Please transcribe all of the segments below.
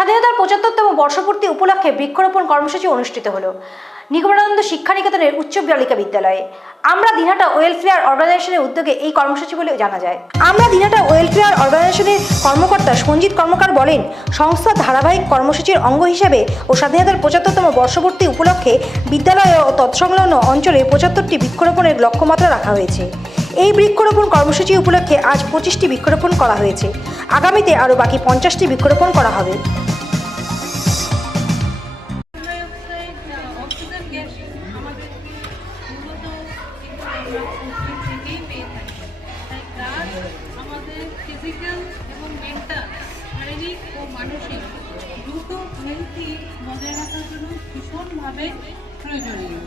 স্বাধীনতার পঁচাত্তরতম বর্ষপূর্তি উপলক্ষে বৃক্ষরোপণ কর্মসূচি অনুষ্ঠিত হলো। নিগমানন্দ শিক্ষানিকেতনের উচ্চ বালিকা বিদ্যালয়ে। আমরা দিনহাটা ওয়েলফেয়ার অর্গানাইজেশনের উদ্যোগে এই কর্মসূচি বলে জানা যায়। আমরা দিনহাটা ওয়েলফেয়ার অর্গানাইজেশনের কর্মকর্তা সঞ্জিত কর্মকার বলেন সংস্থার ধারাবাহিক কর্মসূচির অঙ্গ হিসাবে ও স্বাধীনতার পঁচাত্তরতম বর্ষপূর্তি উপলক্ষে বিদ্যালয় ও তৎসংলগ্ন অঞ্চলে পঁচাত্তরটি বৃক্ষরোপণের লক্ষ্যমাত্রা রাখা হয়েছে। এই বৃক্ষরোপণ কর্মসূচি উপলক্ষে আজ পঁচিশটি বৃক্ষরোপণ করা হয়েছে। আগামীতে আরও বাকি পঞ্চাশটি বৃক্ষরোপণ করা হবে। আমাদের ফিজিক্যাল এবং মেন্টাল শারীরিক ও মানসিক দুটো হেলথই বজায় রাখার জন্য ভীষণভাবে প্রয়োজনীয়।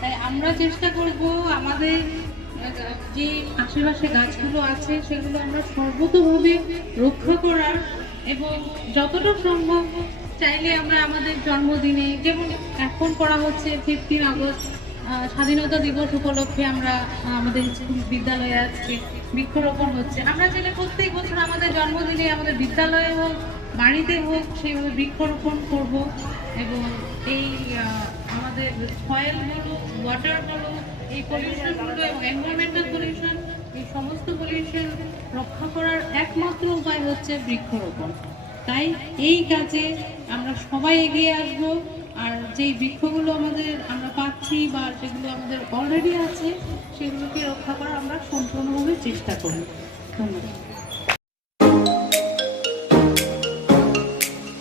তাই আমরা চেষ্টা করব আমাদের যে আশেপাশে গাছগুলো আছে সেগুলো আমরা সর্বতোভাবে রক্ষা করার এবং যতটা সম্ভব চাইলে আমরা আমাদের জন্মদিনে, যেমন এখন করা হচ্ছে ফিফটিন আগস্ট স্বাধীনতা দিবস উপলক্ষে আমরা আমাদের বিদ্যালয়ে আজকে বৃক্ষরোপণ হচ্ছে। আমরা চাইলে প্রত্যেক বছর আমাদের জন্মদিনে আমাদের বিদ্যালয়ে হোক, বাড়িতে হোক, সেইভাবে বৃক্ষরোপণ করব এবং এই আমাদের সয়েল বলো ওয়াটার বলো, এই পলিউশনগুলো এবং এনভায়রনমেন্টাল পলিউশন এই সমস্ত পলিউশন রক্ষা করার একমাত্র উপায় হচ্ছে বৃক্ষরোপণ। তাই এই কাজে আমরা সবাই এগিয়ে আসব, আর যেই বৃক্ষগুলো আমাদের আমরা পাচ্ছি বা যেগুলো আমাদের অলরেডি আছে, সেগুলোকে রক্ষা করার আমরা সম্পূর্ণভাবে চেষ্টা করি। ধন্যবাদ।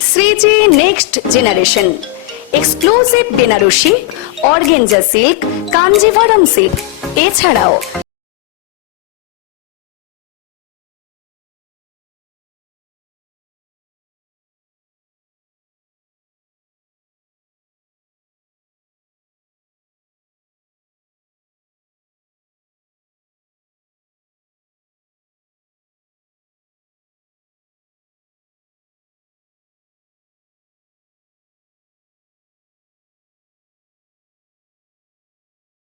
Shreeji next generation. Exclusive Banarasi, organza silk Kanjivaram silk, এছাড়াও